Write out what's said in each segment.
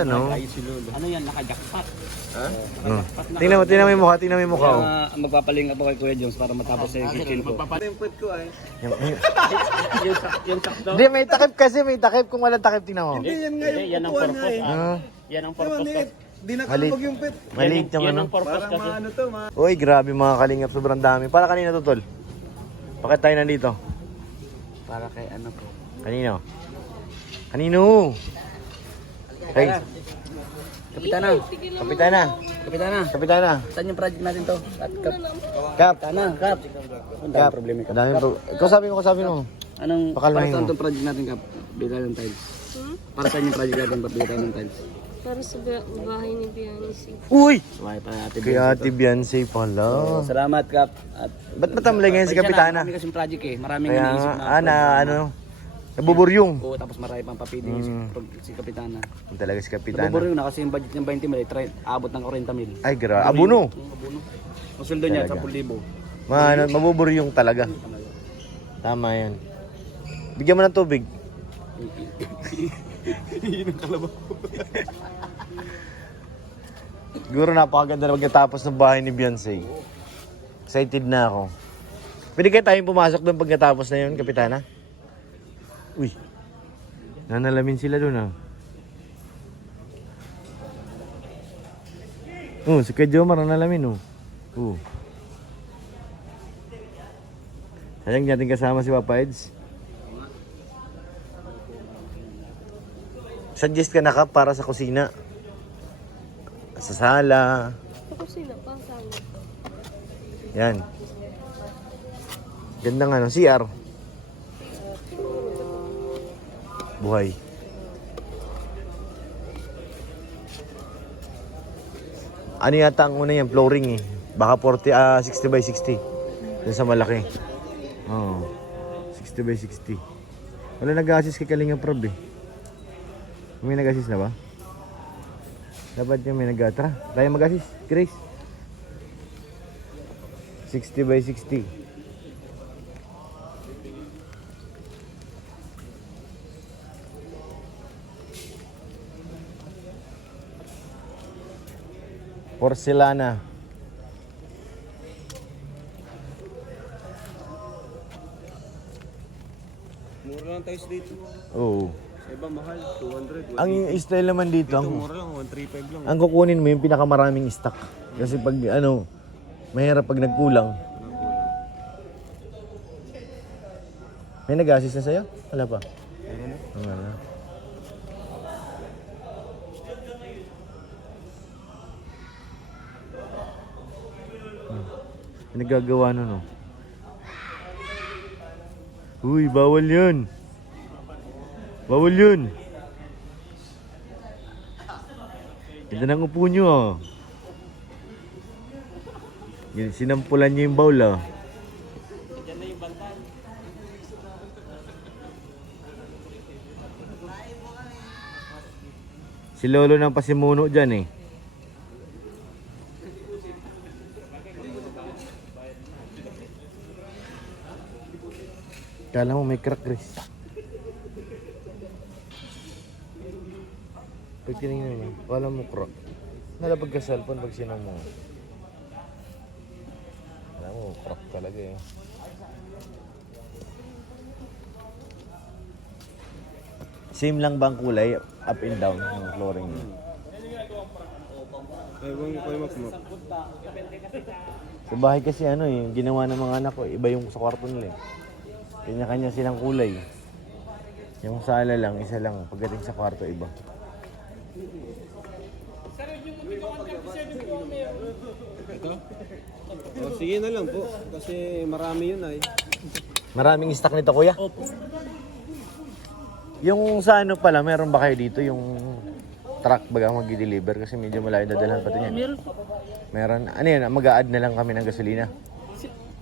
Ano? Ano yan, naka-jackpot. Ha? Tingnan mo yung mukha, tingnan mo yung mukha. Oh. Magpapalinga po kay Kuya Jones para matapos sa yung kitchen ko. Magpapalimpot ko ay. Yung sakto. Hindi, may takip kasi, may takip. Kung walang takip, tingnan mo. Hindi, yan nga yung Yan ang upuan purpose. niya eh. Yan ang purpose ko. Di nakalubog yung pit. Maliit yung Yan ano. ang purpose Parang kasi. maano to, Uy, grabe mga kalingap, sobrang dami. Para kanina to, tol? Bakit tayo nandito? Para kay ano po. Kanino? Kanino? Hey, Kapitana. Kapitana. Kapitana. Kapitana. Saan yung project natin to? Kap. Kapitana. Kap. Ang daming problema Ang daming Kausapin mo. Anong Pakalmahin para saan mo. itong project natin, Kap? Bila ng tiles. Para saan yung project natin? Bila ng tiles. Para sa bahay ni Beyonce. Uy! Sabay pa natin. Kay Ate Beyonce pala. Salamat, Kap. At Ba't matamlay ngayon si Kapitana? Marami kasing project eh. Maraming Kaya iniisip nga, nabuburyong. Oo, tapos marami pang papili si Kapitana. Yung talaga si Kapitana. Nabuburyong na kasi yung budget ng 20 mil, abot ng 40 mil. Ay, grabe. Abuno. Ang sweldo niya, Talaga. 10,000. Mabuburyong talaga. Tama yan. Bigyan mo ng tubig. Siguro napakaganda na pagkatapos ng bahay ni Beyonce. Excited na ako. Pwede kaya tayong pumasok doon pagkatapos na yun, Kapitana? Uy. Nanalamin sila doon ah. Si Kuya Jomar nanalamin Sayang natin kasama si Papa Eds. Suggest ka na ka para sa kusina. Sa sala. Ako sila pa, sana. Yan. Gandang ano, CR. Buhay. Ano yata ang una yan? Flooring eh. Baka 60 by 60. Dun sa malaki. Oo. 60 by 60. Wala nag-assist kay Kalinga Prob eh. May nag-assist na ba? Dapat yung may nag-atra. Tayo mag-assist, Grace. 60 by 60. Porcelana. Mura lang tayo dito. Oo. Sa iba mahal, 200. Ang style naman dito, Ito mura lang, 135 lang. ang kukunin mo yung pinakamaraming stock. Kasi pag mahirap pag nagkulang. May nag-assist na sa'yo? Wala pa. Wala. May nagagawa nun Uy, bawal yun. Bawal yun. Ganda ng upo nyo Sinampulan nyo yung bowl Si Lolo nang pasimuno dyan Kala mo may crack, Chris. Pag tinignan mo, wala mo crack. Nalabag ka cellphone pag sinong mo. Alam mo, crack talaga Same lang bang kulay? Up and down ng flooring niya? Ewan ko kayo makmak. Sa bahay kasi yung ginawa ng mga anak ko, iba yung sa kwarto nila Kanya-kanya silang kulay. Yung sala lang, isa lang. Pagdating sa kwarto, iba. Ito? Sige na lang po. Kasi marami yun ay. Maraming stock nito, kuya? Opo. Yung sa pala, meron ba kayo dito? Yung truck baga mag-deliver? Kasi medyo malayo dadalhan pati niyan. Meron po. Meron. Ano yan? Mag-a-add na lang kami ng gasolina.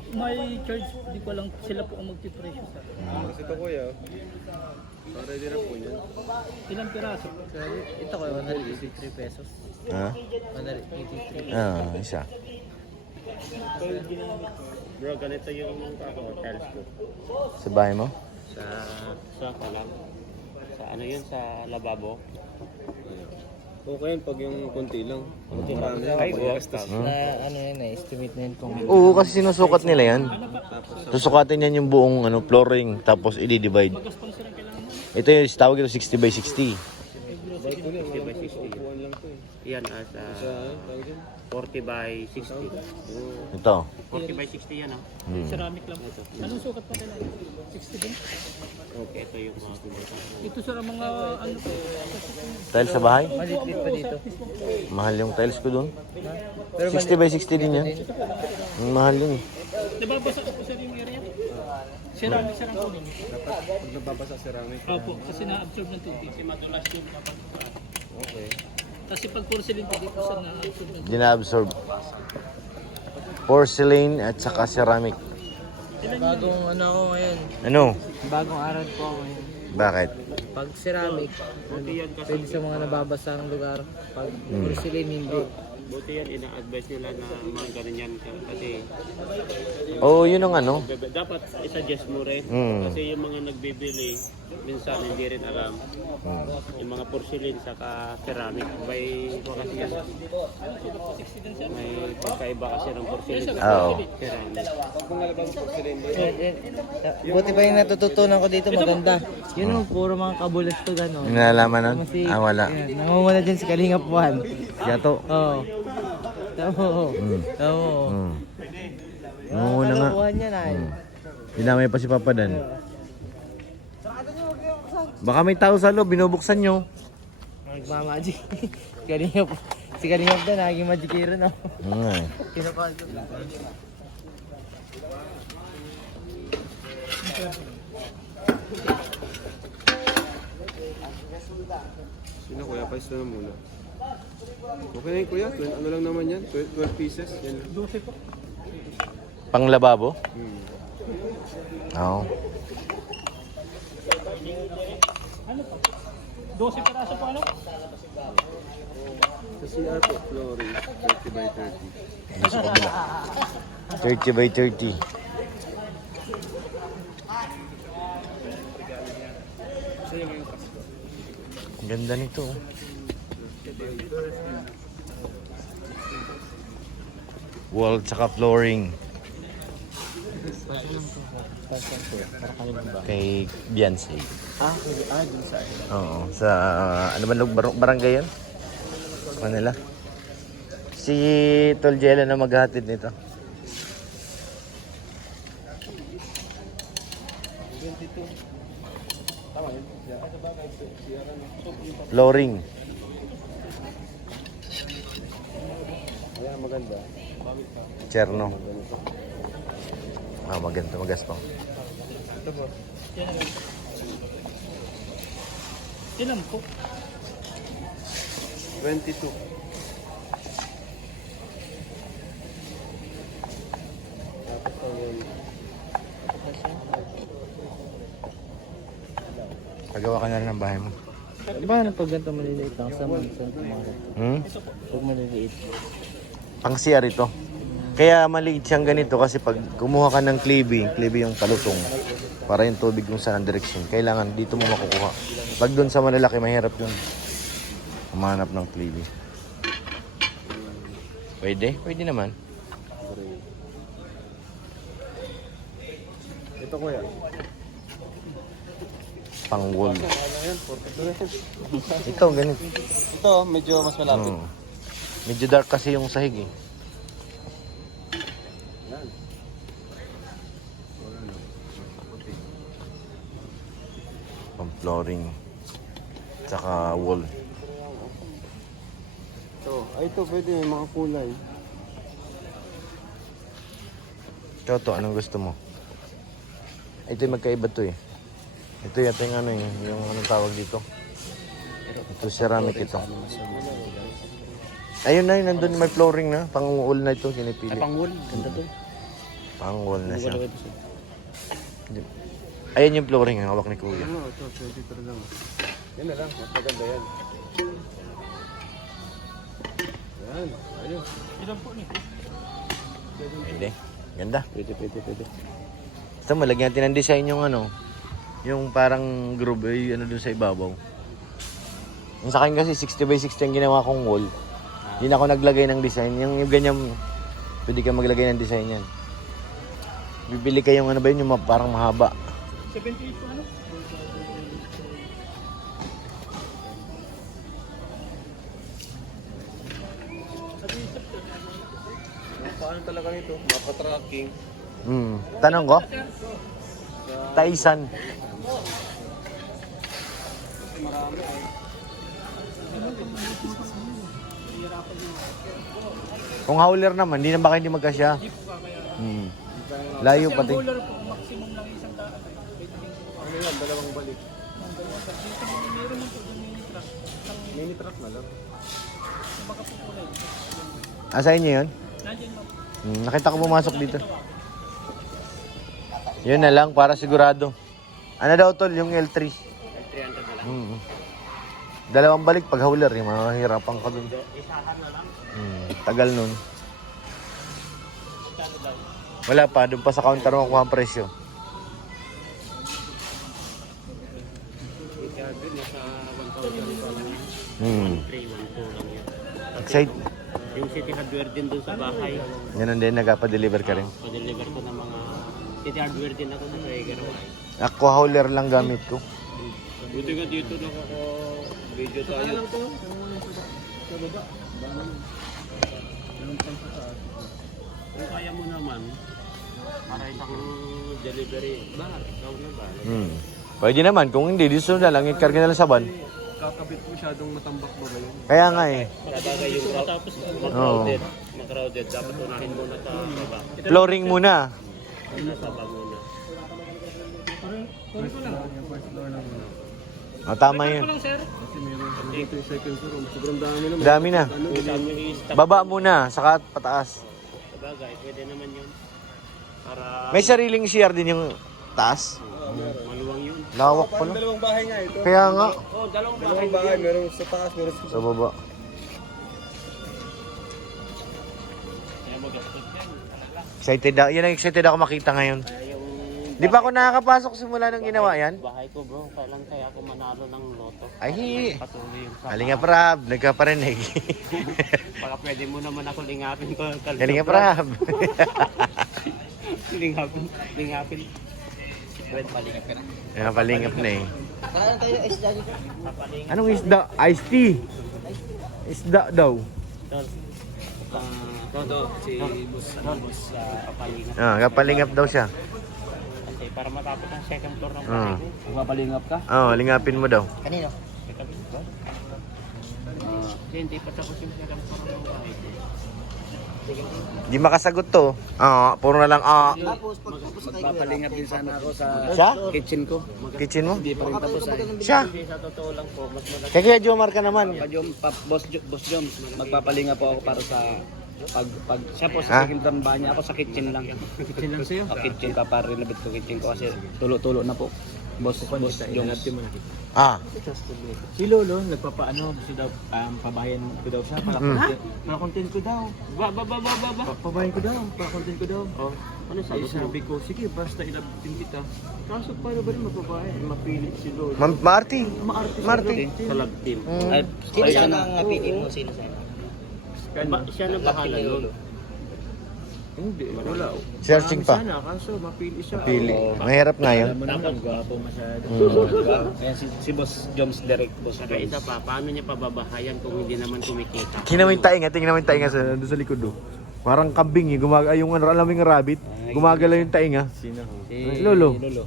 May charge, di ko lang sila po ang magpipresyo sa Kasi ito kuya. Ready na po yan. ilang piraso. Ito ko, 183 pesos. Ha? 183. Isa. Bro, ganito yung tiles ko. Sa bahay mo? Sa lang. Sa ano yun, sa lababo. Okay yun pag yung konti lang. Marami lang. Ay, Pag-gastos. na ano yan eh, estimate na yun kung Oo, kasi sinusukat nila yan. Susukatin yan yung buong flooring, tapos i-divide. Ito yung tawag ito 60 by 60. Upuan lang to eh. yan as Sa, tawag dyan? 40 by 60. Ito. 40 by 60 yan Ceramic lang ito. Anong sukat pa nila? 60 din? Okay, ito yung mga gumata. Ito sir ang mga ano po. Tiles sa bahay? Maliit pa dito. Mahal yung tiles ko dun. 60 by 60 din yan. Mahal yun eh. Nababasa ko po sir yung area. Ceramic sir ang kunin. Pag nababasa ceramic. Opo, kasi na-absorb ng tubig. Kasi madulas yung kapag. Okay. Kasi pag porcelain po dito sir na-absorb ng Hindi na-absorb. Porcelain at saka ceramic. Bagong ano ako ngayon. Ano? Bagong aral po ako ngayon. Bakit? Pag ceramic, pwede sa mga nababasang lugar. Pag porcelain, hindi. Buti yan, ina-advise nila na mga ganyan kasi Oh, yun ang ano. dapat i-suggest mo rin. Kasi yung mga nagbibili, minsan hindi rin alam. Yung mga porcelain saka ceramic, may pagkaiba kasi ng porcelain sa Oo. ceramic. Buti pa yung natututunan ko dito, maganda. Yun ang puro mga kabulas to gano'n. Nalalaman nun? Ah, wala. Nangunguna dyan si Kalingap Juan. Kaya to. Oo. Tamo. Tamo. Nunguna nga. Juan yan ay. Dinamay pa si Papa Dan. Baka may tao sa loob, binubuksan nyo. Magmamagic. Si Kalingap doon, naging magicero na. Kinapal ko. Sino kuya? Paiso na muna. Okay na yun kuya. Ano lang naman yan? 12 pieces. Yan. 12 po. Pang lababo? Oo. 12 piraso po ano? Sa CR po, flooring. 30 by 30. Gusto ko bila. 30 by 30. Ang ganda nito. Oh. Wall tsaka flooring. Kay Beyonce. Dun sa Oo, sa ano ba barangay 'yan? Manila. Si Tol Jella na maghatid nito. Flooring. Ayan, maganda. Cherno. Ah, maganda, magasto. Ilan po? 22. Pagawa ka na rin ng bahay mo. Di ba pag ganito maliliit lang sa mga Hmm? pag maliliit. Pang CR ito. Kaya maliit siyang ganito kasi pag kumuha ka ng cleavy yung palusong, para yung tubig kung saan ang direksyon, kailangan dito mo makukuha. Pag doon sa malalaki, mahirap yun. Humanap ng cleavy. Pwede? Pwede naman. Ito kuya. Pang wall. Ayan, 42. Ito, ganito. Ito, medyo mas malapit. Oo. Medyo dark kasi yung sahig eh. Pang flooring. Tsaka wall. Ito, pwede may mga kulay. Ito, anong gusto mo? Ito yung magkaiba to eh. Ito yata yung ano eh, yung anong tawag dito. Ito ceramic ito. Ayun na yun, nandun may flooring na. Pang-wall na ito, kinipili. Pangwool, ganda to. Pang-wall na siya. Ayun yung flooring, ang hawak ni Kuya. Ano, ito, 23 lang. Yan na lang, mas maganda yan. Yan, ayun. Ilan po ni? Pwede. Ganda. Pwede. Ito, malagyan natin ng design yung ano, yung parang groove, ano dun sa ibabaw. Yung sa akin kasi 60 by 60 ang ginawa kong wall. Hindi na ako naglagay ng design. Yung ganyan, pwede ka maglagay ng design yan. Bibili kayong ano ba yun, yung parang mahaba. 78 po ano? Paano talaga nito? Mapa-tracking. Tanong ko? Taisan. Marami eh. Kung hauler naman, hindi na baka hindi magkasya. Layo pati. Cooler po, maximum lang isang daan. Ano yan? Dalawang balik. Mini truck na lang. Sa inyo yun? Nandiyan mo. Nakita ko pumasok dito. Yun na lang, para sigurado. Ano daw tol, yung L3? 300 na lang. Dalawang balik pag hauler, yung mahihirapan ka dun. Isahan na lang. Tagal nun. Wala pa, dun pa sa counter mo kuha ang presyo. Ikarbin, nasa 1,000 pa lang. 1,300, 1,200 lang yan. Excite. Yung City Hardware din dun sa bahay. Ganun din, nagpa-deliver ka rin. Pa-deliver ko ng mga City Hardware din ako sa Tiger White. Ako hauler lang gamit ko. Buti nga dito nakaka-video tayo. Kung kaya mo naman, para isang delivery, ikaw na ba? Pwede naman, kung hindi, dito na lang, ikarga na lang sa van. Kakabit masyadong matambak mo ba yun? Kaya nga eh. Sabagay yung Tapos crowded. Ma-crowded. Dapat unahin muna sa baba. Flooring muna. Nasa baba muna. Tama yun. lang sir. Kasi meron dito yung second floor. Sobrang dami naman. Dami na. Kung saan nyo i-stop. Baba muna, saka pataas. Sabagay, pwede naman yun. Para May sariling CR din yung taas. maluwang yun. Lawak pala. Dalawang bahay nga ito. Kaya nga. Oh, dalawang bahay. Dalawang bahay. Meron sa taas, meron sa Sa baba. Kaya magastos yan. Talaga. Excited ako. Yan ang excited ako makita ngayon. Kaya yung Di pa ako nakakapasok simula nung ginawa yan? bahay ko bro, kailan kaya ako manalo ng loto? Ay, Patuloy yung sa Kalinga Prab, nagkaparinig. Baka pwede mo naman ako lingapin ko. Kalinga Prab. Lingapin. Pwede palingapin. Nakapalingap na eh. Kaya tayo isda dito. Anong isda? Iced tea. Isda daw. Todo, si boss papalingap. Kapalingap daw siya. Kasi para matapos ang second floor ng Ah. bahay ko. Magpapalingap ka? Lingapin mo daw. Kanino? Second floor? Kasi hindi pa tapos yung second floor ng bahay ko. Di makasagot to. Puro na lang Tapos pagtapos tayo. Magpapalingap din sana ako sa Siya? kitchen ko. Kitchen mo? Hindi pa rin tapos ay. Siya? Kasi sa totoo lang po, mas malaki. Kaya Jomar ka naman. Boss Jom, magpapalingap po ako para sa pag siya po Ha? sa second floor bahay niya, ako sa kitchen lang. Kitchen lang sa'yo? Kitchen pa, para rin ko kitchen ko kasi tulo-tulo na po. Boss Jom. Si Lolo, nagpapaano, gusto daw, pabayan ko daw siya, para content ko daw. Ba. Pabayan ko daw, para content ko daw. Oh, ano Ay, sabi mo? sabi ko, sige, basta ilabtin kita. Kaso paano ba rin mapabayan? Mapilit si Lolo. Marty. Maarte Marty. Sa love team. Ay, Sino sana ang napili mo? Sino sana? Siya na bahala nun. Hindi, wala. Searching pa. Sana, kaso mapili siya. Pili. Mahirap nga yun. Alam mo naman, gwapo masyado. Ayan si Boss Joms direct, Boss Saka isa pa, paano niya pababahayan kung hindi naman kumikita? Tingnan mo yung tainga doon sa likod do. Parang kambing eh, yung alam mo yung rabbit, gumagalaw yung tainga. Sino? Lolo. Lolo.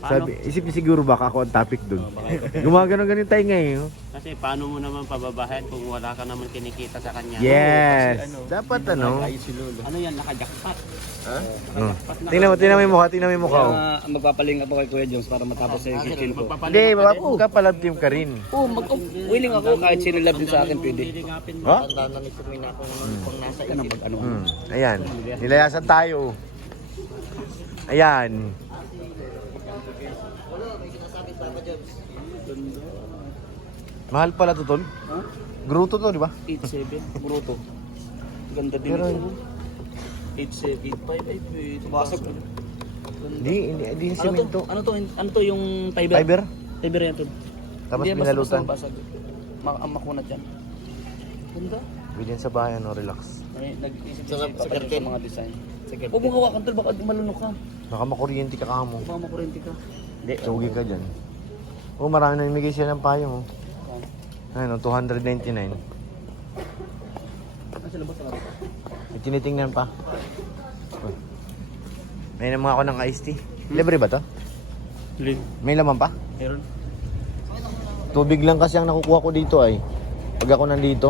Sabi, isip niya siguro baka ako ang topic doon. Gumagalaw ganun yung tainga eh. Oh. Kasi paano mo naman pababahayan kung wala ka naman kinikita sa kanya? Yes. Dapat ano. Ay, si Lolo. Ano yan, nakajakpat. Oh. Tingnan mo yung mukha, oh. Magpapalingap ako kay Kuya Joms para matapos sa kitchen ko. Hindi, kapalab team ka rin. Willing ako kahit sino love din sa akin pwede. Lilingapin mo. Ha? Tanda na ni Sumina ako kung nasa isip. Ayan. Nilayasan tayo. Ayan. Mahal pala to, tol. Gruto to, di ba? 8-7, bruto. Ganda din Pero, ito. 8-7, 8-5, 8 Basag. hindi yung semento. Ano to yung fiber? Fiber? Fiber yan to. Tapos Hindi, pinalutan. basta basag. ang makunat yan. Ganda. Bilhin sa bahay, ano, relax. Nag-isip-isip pa kayo sa mga design. Huwag mong hawakan tol, baka malunok ka. Baka makuryente ka kamo. Baka makurente ka. Hindi. Sugi ka dyan. Oo, marami na imigay siya ng payo mo. Ayun, 299. Nasa labas na lang. May tinitingnan pa. May naman ako ng iced tea. Libre ba to? May laman pa? Meron. Tubig lang kasi ang nakukuha ko dito ay. Pag ako nandito.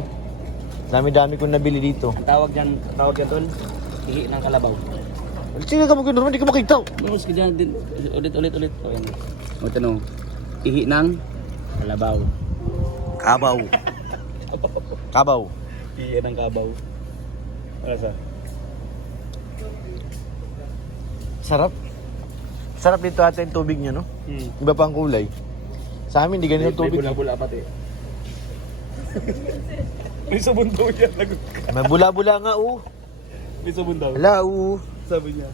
Dami-dami kong nabili dito. Ang tawag dyan tol, ihi ng kalabaw. Sige ka magkano naman, hindi ko makita. Mas ka dyan din, ulit. O yan. O tanong, ihi ng kalabaw. Kabaw. Kabaw. Ihi ng kabaw. Para sa? Sarap. Sarap dito ata yung tubig niya, no? Iba pa ang kulay. Sa amin, hindi ganito tubig. May bula-bula pati. May sabon daw yan, lagot ka. May bula-bula nga, oh. May sabon daw. Hala, oh. Sabi niya.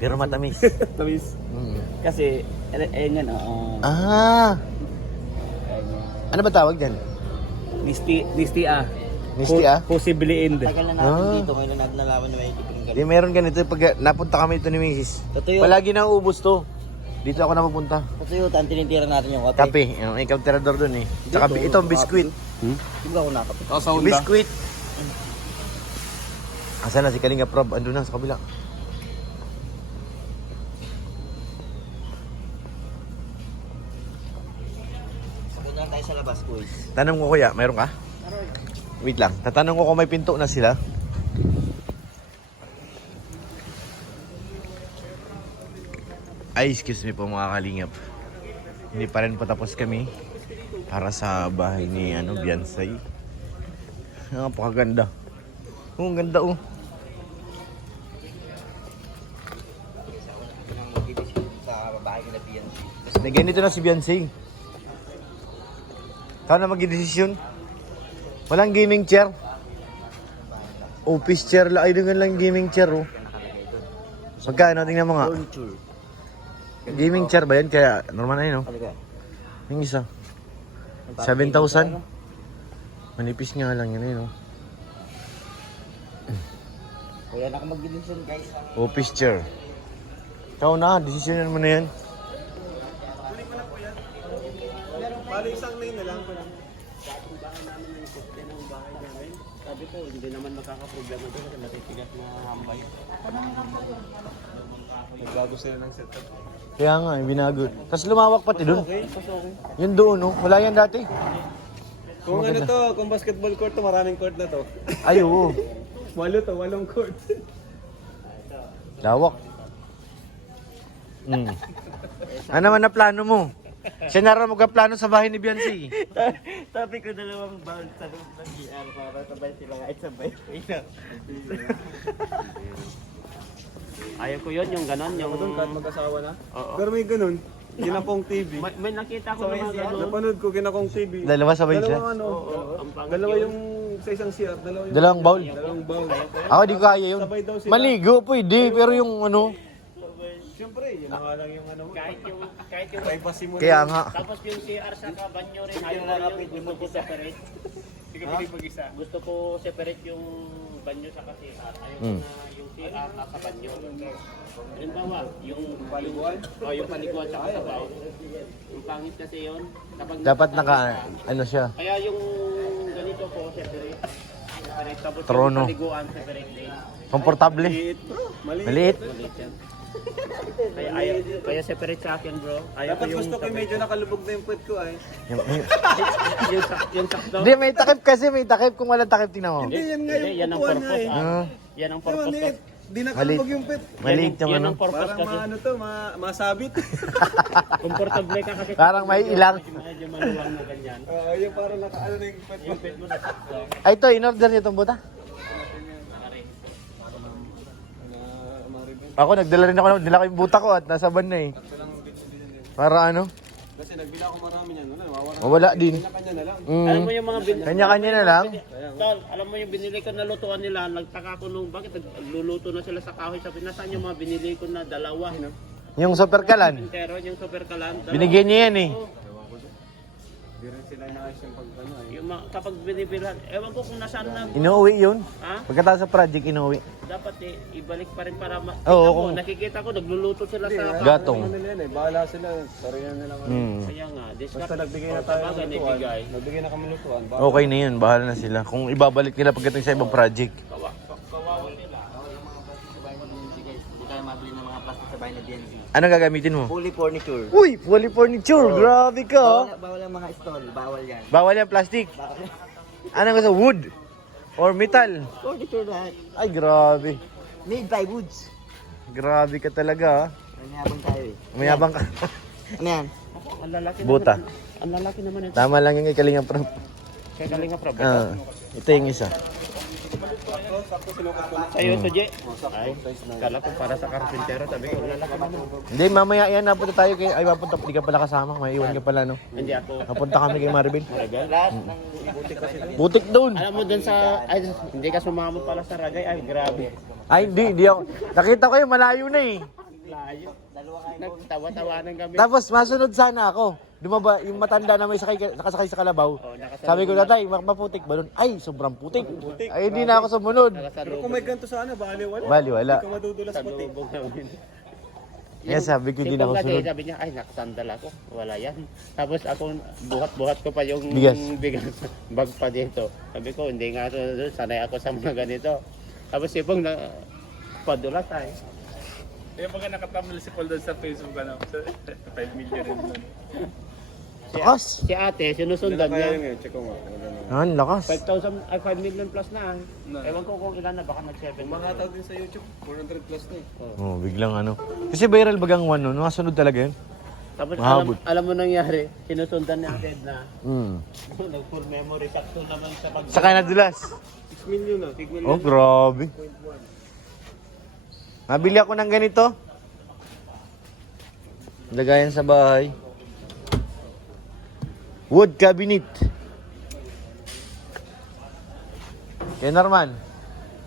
Pero matamis. Tamis. Mm. Kasi, ayun yan, Ah! Ano ba tawag dyan? Misty Misty, ah? Possibly end. Tagal na natin dito, ngayon lang nalaman na may tiping Di, meron ganito. Pag napunta kami dito ni Mrs. Totoo. Palagi na ubos to. Dito ako napupunta. Kasi yun, tinitira natin yung kape. Kape. Yung ikaw tirador dun eh. Tsaka ito, biskuit. Hindi ba ako nakape? Sa Biskuit. Asan na si Kalinga Prob? Andun na sa kabila. Sakuna tayo sa labas, boys. Tanong ko kuya, mayroon ka? Wait lang. Tatanong ko kung may pinto na sila. Ay, excuse me po mga kalingap. Hindi pa rin patapos kami para sa bahay ni Biansay. Napakaganda. Oh, ang ganda oh. Sa babae nila Beyonce. Nagyan dito na si Biansay. Ikaw na mag-desisyon. Walang gaming chair. Office chair lang. Ay, dungan lang gaming chair oh. Magkano? Tingnan mo nga. Gaming chair ba yan? Kaya normal na yun, no? Talaga. Yung isa. 7,000? Manipis nga lang yun, no? Kaya na ka mag-decision, guys. Office chair. Ikaw na, desisyonan mo na yan. Bali isang lane na lang. Dating bahay namin yung kopya ng bahay namin. Sabi ko, hindi naman makakaproblema doon kasi matitigas na hambay. Nagbago sila ng setup. Kaya nga, binago. Tapos lumawak pati doon. Yun doon, no? Wala yan dati. Kung ano to, kung basketball court to, maraming court na to. Ay, oo. 8 court. Lawak. Ano naman na plano mo? Siya na raw magka-plano sa bahay ni Beyonce. Sabi ko dalawang bound sa loob ng ER para sabay sila kahit sabay. Ayaw ko yun, yung ganon, yung... Doon kahit mag-asawa na. Oo. Pero may ganun. Kinakong TV. May nakita ko naman ganon. Napanood ko kinakong TV. Dalawa sabay sila. Dalawang ano. Ang pangit Dalawa yun. yung sa isang CR. Dalawa yung Dalawang bowl. dalawang bowl. Ako di ko kaya yun. Sabay daw sila. Maligo, pwede. Pero yung ano, Siyempre, yun na nga lang yung ano. Kahit yung... Privacy mo. kaya nga. Tapos yung CR sa kabanyo rin, ayaw na yung gusto ko separate. Hindi ka pwede mag-isa. Gusto ko separate yung banyo sa CR. Ayaw ko na yung CR nasa banyo. Halimbawa, yung paliguan. O, yung paliguan sa kasabaw. Yung pangit kasi yun. Kapag Dapat naka, ano siya. Kaya yung ganito po, separate. Separate. Tapos Trono. yung paliguan, separate din. Komportable. Maliit bro. Maliit. Maliit. Maliit yan. Kaya separate sa akin bro. Ayaw Dapat gusto ko yung medyo nakalubog na yung puwet ko ay. yung sakto. Hindi, may takip kasi. May takip. Kung walang takip, tingnan mo. Hindi, yan nga yung Yan ang upuan purpose. nga eh. Yan ang Yung purpose. maliit. Di nakalubog yung puwet. Maliit yung Yan ano. ang purpose Parang kasi. maano to, masabit. Comfortable ka kasi. Parang may ilang. Medyo maluwang na ganyan. Yung parang nakaano na yung puwet mo. Yung pet mo na sakto. Ay, ito, in-order niyo itong buta. Ako, nagdala rin ako. Nila ko yung buta ko at nasa van na eh. Para ano? Kasi nagbila ako marami niyan. Wala, Mawala din. kanya na lang. Alam mo yung mga Kanya-kanya na lang. Tol, alam mo yung binili ko na lutuan nila, nagtaka ko nung bakit nagluluto na sila sa kahoy. Sabi, nasaan yung mga binili ko na dalawa? Yung super kalan. Pero yung super kalan, dalawa. Binigyan niya yan eh. Hindi rin sila inaayos yung pag ano eh. Yung kapag binibilan, ewan ko kung nasaan na. Inuwi yun. Ha? Pagkatapos sa project, inuwi. Dapat ibalik pa rin para Oo, tingnan mo, kung- nakikita ko nagluluto sila sa Gatong. Ano nila yan eh, bahala sila. Sorry na nila kami. Kaya nga, Basta nagbigay na tayo ng lutuan. nagbigay. Nagbigay na kami lutuan. Okay na yun, bahala na sila. Kung ibabalik nila pagdating sa ibang project. Kawawa nila. Hindi tayo mabili ng mga plastic sa bahay na DNZ. Anong gagamitin mo? Fully furniture. Uy, fully furniture. Grabe ka. Oh. Bawal ang mga stall, bawal yan. Bawal yung plastic. Anong gusto? Wood? Or metal? Furniture lahat. Ay, grabe. Made by woods. Grabe ka talaga. Mayabang tayo eh. Mayabang ka. Ano yan? Ang lalaki Buta. naman. Ang lalaki naman ito. Tama lang yung ikalinga prop. Kaya galing nga problem. Ito yung isa. Sa'yo ito, Je. Ay, kala ko para sa karpintero. Sabi ko, lalaki naman. Hindi, mamaya yan. Napunta tayo kay... Ay, mapunta. Hindi ka pala kasama. May iwan ka pala, no? Hindi ako. Napunta kami kay Maribel. Lahat ng Butik doon. Alam mo dun sa, ay, hindi ka sumama pala sa Ragay. Ay, grabe. Ay, hindi ako. Nakita ko yung malayo na eh. Layo. Nagtawa-tawanan kami. Tapos, masunod sana ako. Dumaba, yung matanda na may nakasakay sa kalabaw. Sabi ko, tatay, maputik ba nun? Ay, sobrang putik. Ay, hindi na ako sumunod. Pero kung may ganito sana, bali wala. Bali, wala. Kung madudulas Sa puti. lubog namin. Kaya sabi ko, hindi na ako sunod. Sabi niya, ay, nakasandal ako. Wala yan. Tapos ako, buhat-buhat ko pa yung Bigas. bag pa dito. Sabi ko, hindi nga ito, sanay ako sa mga ganito. Tapos si Pong, padulas ay. Yung mga nakatamil si Paul doon sa Facebook, ano, sa 5 million rin doon. Lakas. Si ate, sinusundan Kaya niya. yun eh, check ko nga. Kung ganun. Ang lakas. 5,000, ay 5 million plus na. Ewan ko kung ilan na, baka nag-7. Mga tao din sa YouTube, 400 plus na eh. Oh, biglang ano. Kasi viral bagang one, no? Nakasunod talaga yun. Tapos Mahabot. alam mo nangyari, sinusundan ni ate na Hmm. nag-full memory, sakto naman sa pag... Saka nadulas. 6 million na. 6 million. Oh, grabe. Nabili ako ng ganito. Lagayan sa bahay. Wood cabinet. Kaya Norman,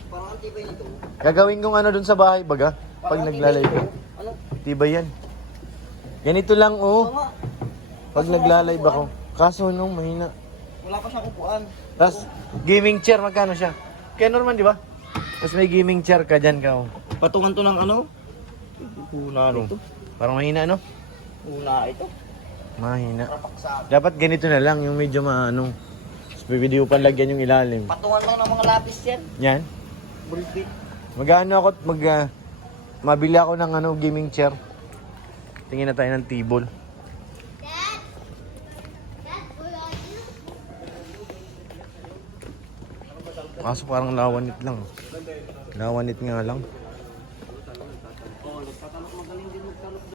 parang ang tibay nito. gagawin kong ano dun sa bahay, baga? Pag naglalay ko. Ano? Tibay yan. Ganito lang, oh. Pag naglalay ba ko. Kaso nung mahina. Wala pa siya kupuan. Tapos, gaming chair, magkano siya? Kaya Norman, di ba? Tapos may gaming chair ka dyan ka, oh. Patungan to ng ano? Una, ano? Parang mahina, ano? Una ito. Mahina. Paksa. Dapat ganito na lang, yung medyo maano. Tapos pwede mo pa lagyan yung ilalim. Patungan lang ng mga lapis yan. Yan. Bulbit. Mag-ano ako, mabili ako ng ano, gaming chair. Tingin na tayo ng table. Kaso parang lawanit lang. Lawanit nga lang.